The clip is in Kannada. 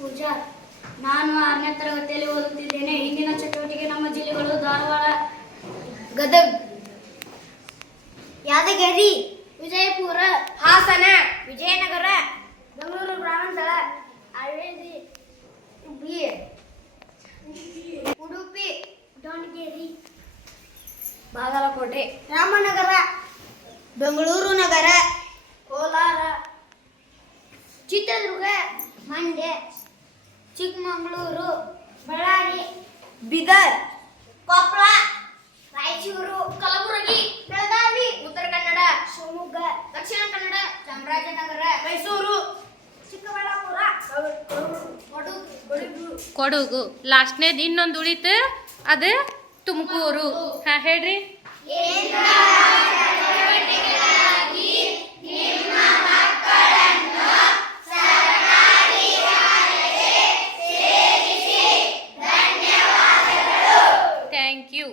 ಪೂಜಾರ್. ನಾನು 6ನೇ ತರಗತಿಯಲ್ಲಿ ಓದುತ್ತಿದ್ದೇನೆ. ಇಂದಿನ ಚಟುವಟಿಕೆ ನಮ್ಮ ಜಿಲ್ಲೆಗಳು: ಧಾರವಾಡ, ಗದಗ, ಯಾದಗಿರಿ, ವಿಜಯಪುರ, ಹಾಸನ, ವಿಜಯನಗರ, ಬೆಂಗಳೂರು ಗ್ರಾಮಾಂತರ, ಹಾವೇರಿ, ಹುಬ್ಬಳ್ಳಿ, ಉಡುಪಿ, ದಾವಣಗೆರೆ, ಬಾಗಲಕೋಟೆ, ರಾಮನಗರ, ಬೆಂಗಳೂರು ನಗರ, ಕೋಲಾರ, ಚಿತ್ರದುರ್ಗ, ಮಂಡ್ಯ, ಚಿಕ್ಕಮಗಳೂರು, ಬಳ್ಳಾರಿ, ಬೀದರ್, ಕೊಪ್ಪಳ, ರಾಯಚೂರು, ಕಲಬುರಗಿ, ಬೆಳಗಾವಿ, ಉತ್ತರ ಕನ್ನಡ, ಶಿವಮೊಗ್ಗ, ದಕ್ಷಿಣ ಕನ್ನಡ, ಚಾಮರಾಜನಗರ, ಮೈಸೂರು, ಚಿಕ್ಕಬಳ್ಳಾಪುರ, ಕೊಡಗು. ಲಾಸ್ಟ್ನೇದು ಇನ್ನೊಂದು ಉಳಿತು, ಅದು ತುಮಕೂರು. ಹಾಂ ಹೇಳ್ರಿ. Thank you.